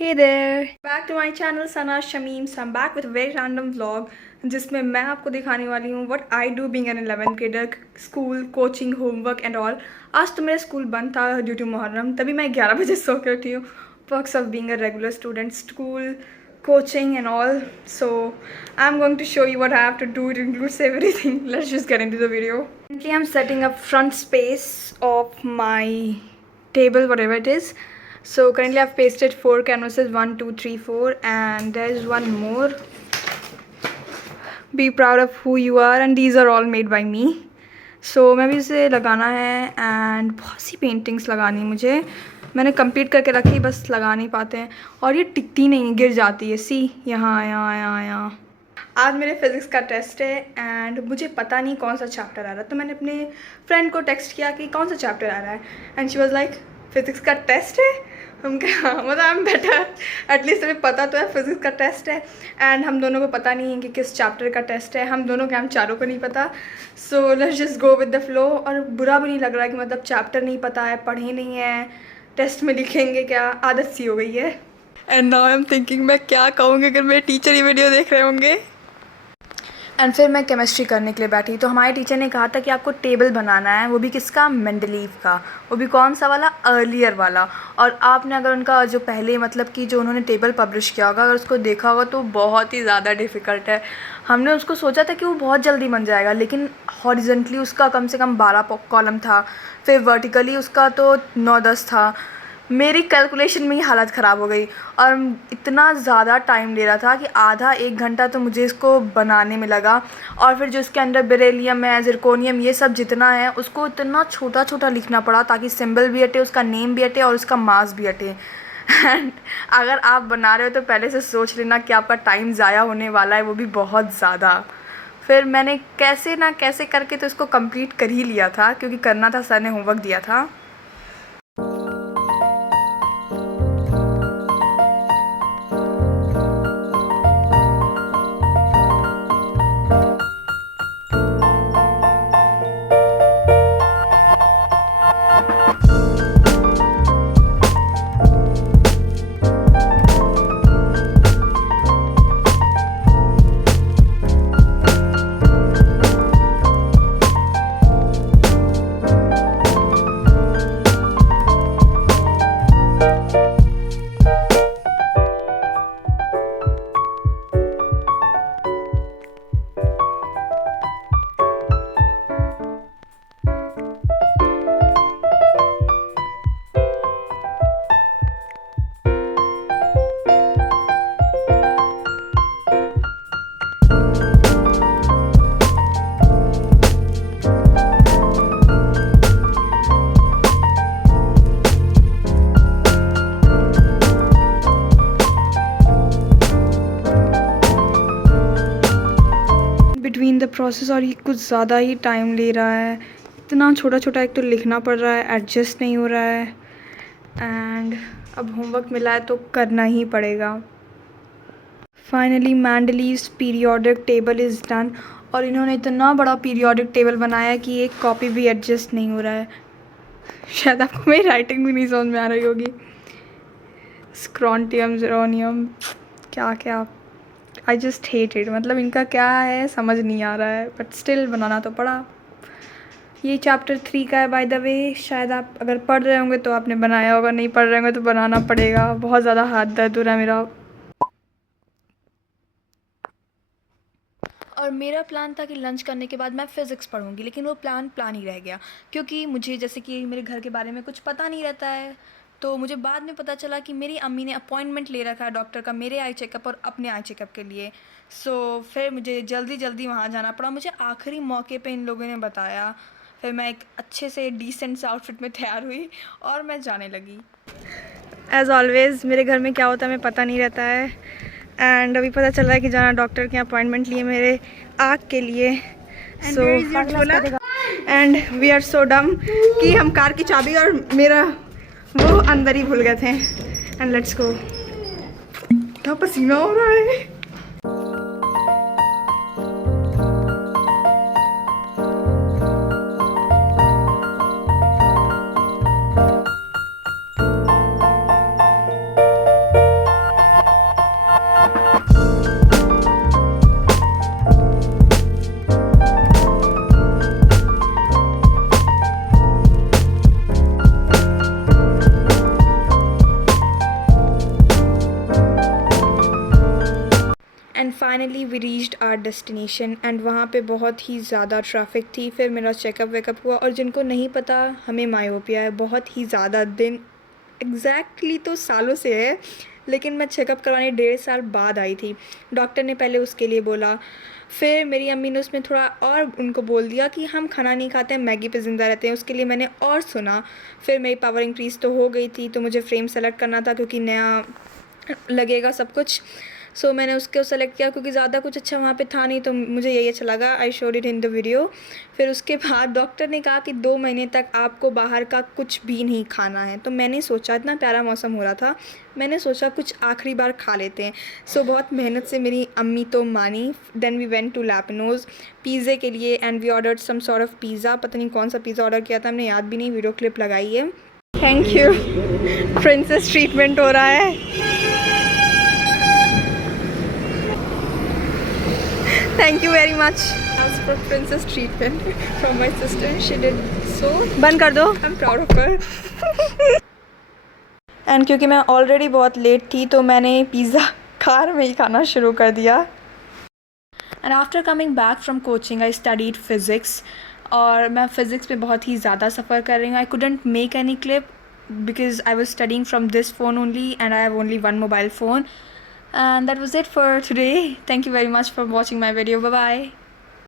Hey there! Back to my channel Sana Shamim. So I'm back with a very random vlog जिसमें मैं आपको दिखाने वाली हूँ what I do being an 11th grader, school, coaching, homework and all. आज तो मेरा school बंद था ड्यू टू मुहर्रम, तभी मैं 11 बजे सो के उठी हूँ। Perks of being a regular student, school, coaching and all. So I'm going to show you what I have to do. It includes everything. Let's just get into the video. Currently I'm setting up front space of my table, whatever it is. So currently I've pasted 4 canvases, 1 2 3 4 and there's one more. Be proud of who you are and these are all made by me. So मैं भी इसे लगाना है and बहुत सी paintings लगानी है मुझे। मैंने कंप्लीट करके रखी, बस लगा नहीं पाते हैं और ये टिकती नहीं, गिर जाती है। सी यहाँ यहाँ यहाँ यहाँ। आज मेरे फिज़िक्स का टेस्ट है एंड मुझे पता नहीं कौन सा चैप्टर आ रहा है, तो मैंने अपने फ्रेंड को टेक्स्ट किया कि कौन सा चैप्टर आ रहा है and she was like physics का टेस्ट है। हम क्या, हाँ मतलब आई एम बेटर, एटलीस्ट हमें पता तो है फिज़िक्स का टेस्ट है एंड हम दोनों को पता नहीं है कि किस चैप्टर का टेस्ट है। हम दोनों के, हम चारों को नहीं पता। So let's just go with the flow. और बुरा भी नहीं लग रहा है कि मतलब चैप्टर नहीं पता है, पढ़े नहीं है, टेस्ट में लिखेंगे क्या, आदत सी हो गई है। And now I am thinking मैं क्या कहूँगी अगर मेरे टीचर ये वीडियो देख रहे होंगे। एंड फिर मैं केमिस्ट्री करने के लिए बैठी, तो हमारे टीचर ने कहा था कि आपको टेबल बनाना है, वो भी किसका, मेंडलीव का, वो भी कौन सा वाला, अर्लियर वाला। और आपने अगर उनका जो पहले मतलब कि जो उन्होंने टेबल पब्लिश किया होगा, अगर उसको देखा होगा तो बहुत ही ज़्यादा डिफ़िकल्ट है। हमने उसको सोचा था कि वो बहुत जल्दी बन जाएगा, लेकिन हॉरिजेंटली उसका कम से कम 12 कॉलम था, फिर वर्टिकली उसका तो 9-10 था। मेरी कैलकुलेशन में ही हालत ख़राब हो गई और इतना ज़्यादा टाइम ले रहा था कि आधा 1 घंटा तो मुझे इसको बनाने में लगा। और फिर जो इसके अंदर बेरिलियम है, ज़िरकोनियम, ये सब जितना है उसको इतना छोटा छोटा लिखना पड़ा ताकि सिंबल भी हटे, उसका नेम भी हटे और उसका मास भी हटे। एंड अगर आप बना रहे हो तो पहले से सोच लेना कि आपका टाइम ज़ाया होने वाला है, वो भी बहुत ज़्यादा। फिर मैंने कैसे ना कैसे करके तो इसको कंप्लीट कर ही लिया था, क्योंकि करना था, सर ने होमवर्क दिया था। बिटवीन द प्रोसेस और ये कुछ ज़्यादा ही टाइम ले रहा है। इतना छोटा छोटा एक तो लिखना पड़ रहा है, एडजस्ट नहीं हो रहा है एंड अब होमवर्क मिला है तो करना ही पड़ेगा। Finally Mendeleev's periodic table is done और इन्होंने इतना बड़ा पीरियोडिक टेबल बनाया कि एक कॉपी भी एडजस्ट नहीं हो रहा है। शायद आपको मेरी राइटिंग भी नहीं समझ में आ रही होगी। स्क्रॉन्टियम, ज़ीरोनियम, क्या क्या, आई जस्ट हेट इट। मतलब इनका क्या है समझ नहीं आ रहा है, बट स्टिल बनाना तो पड़ा। ये चैप्टर 3 का है बाय द वे। शायद आप अगर पढ़ रहे होंगे तो आपने बनाया होगा, नहीं पढ़ रहे होंगे तो बनाना पड़ेगा। बहुत ज़्यादा हाथ दर्द हो रहा है मेरा। और मेरा प्लान था कि लंच करने के बाद मैं फ़िज़िक्स पढ़ूंगी, लेकिन वो प्लान ही रह गया, क्योंकि मुझे जैसे कि मेरे घर के बारे में कुछ पता नहीं रहता है। तो मुझे बाद में पता चला कि मेरी अम्मी ने अपॉइंटमेंट ले रखा है डॉक्टर का, मेरे आई चेकअप और अपने आई चेकअप के लिए। सो फिर मुझे जल्दी जल्दी वहाँ जाना पड़ा। मुझे आखिरी मौके पे इन लोगों ने बताया। फिर मैं एक अच्छे से डिसेंट से आउटफिट में तैयार हुई और मैं जाने लगी। एज़ ऑलवेज़ मेरे घर में क्या होता है हमें पता नहीं रहता है एंड अभी पता चल रहा है कि जाना डॉक्टर के अपॉइंटमेंट लिए मेरे आँख के लिए। So and we are so dumb कि हम कार की चाबी और मेरा वो अंदर ही भूल गए थे। And let's go. क्या पसीना हो रहा है। Finally we reached our destination and वहाँ पे बहुत ही ज़्यादा ट्रैफिक थी। फिर मेरा चेकअप वेकअप हुआ, और जिनको नहीं पता, हमें मायोपिया है बहुत ही ज़्यादा दिन, एग्जैक्टली तो सालों से है, लेकिन मैं चेकअप करवाने 1.5 साल बाद आई थी। डॉक्टर ने पहले उसके लिए बोला, फिर मेरी अम्मी ने उसमें थोड़ा और उनको बोल दिया कि हम खाना नहीं खाते हैं, मैगी पे ज़िंदा रहते हैं, उसके लिए मैंने और सुना। फिर मेरी पावर इंक्रीज़ तो हो गई थी, तो मुझे फ्रेम सेलेक्ट करना था क्योंकि नया लगेगा सब कुछ। सो मैंने उसको सेलेक्ट किया क्योंकि ज़्यादा कुछ अच्छा वहाँ पे था नहीं, तो मुझे यही अच्छा लगा। I showed it in the video. फिर उसके बाद डॉक्टर ने कहा कि 2 महीने तक आपको बाहर का कुछ भी नहीं खाना है। तो मैंने सोचा, इतना प्यारा मौसम हो रहा था, मैंने सोचा कुछ आखिरी बार खा लेते हैं। सो बहुत मेहनत से मेरी अम्मी तो मानी। Then we went to La Pino'z पिज़्ज़े के लिए and we ordered some sort of pizza. पता नहीं कौन सा पिज़्ज़ा ऑर्डर किया था, हमने याद भी नहीं, वीडियो क्लिप लगाई है। Thank you. प्रिंसेस ट्रीटमेंट हो रहा है। Thank you very much. As for princess treatment from my sister, she did so. बंद कर दो। I'm proud of her. And क्योंकि मैं ऑलरेडी बहुत लेट थी, तो मैंने पिज़्ज़ा कार में ही खाना शुरू कर दिया। And after coming back from coaching, I studied physics. और मैं फ़िज़िक्स पे बहुत ही ज़्यादा सफ़र कर रही हूँ। I couldn't make any clip because I was studying from this phone only and I have only one mobile phone. And that was it for today. Thank you very much for watching my video. Bye bye.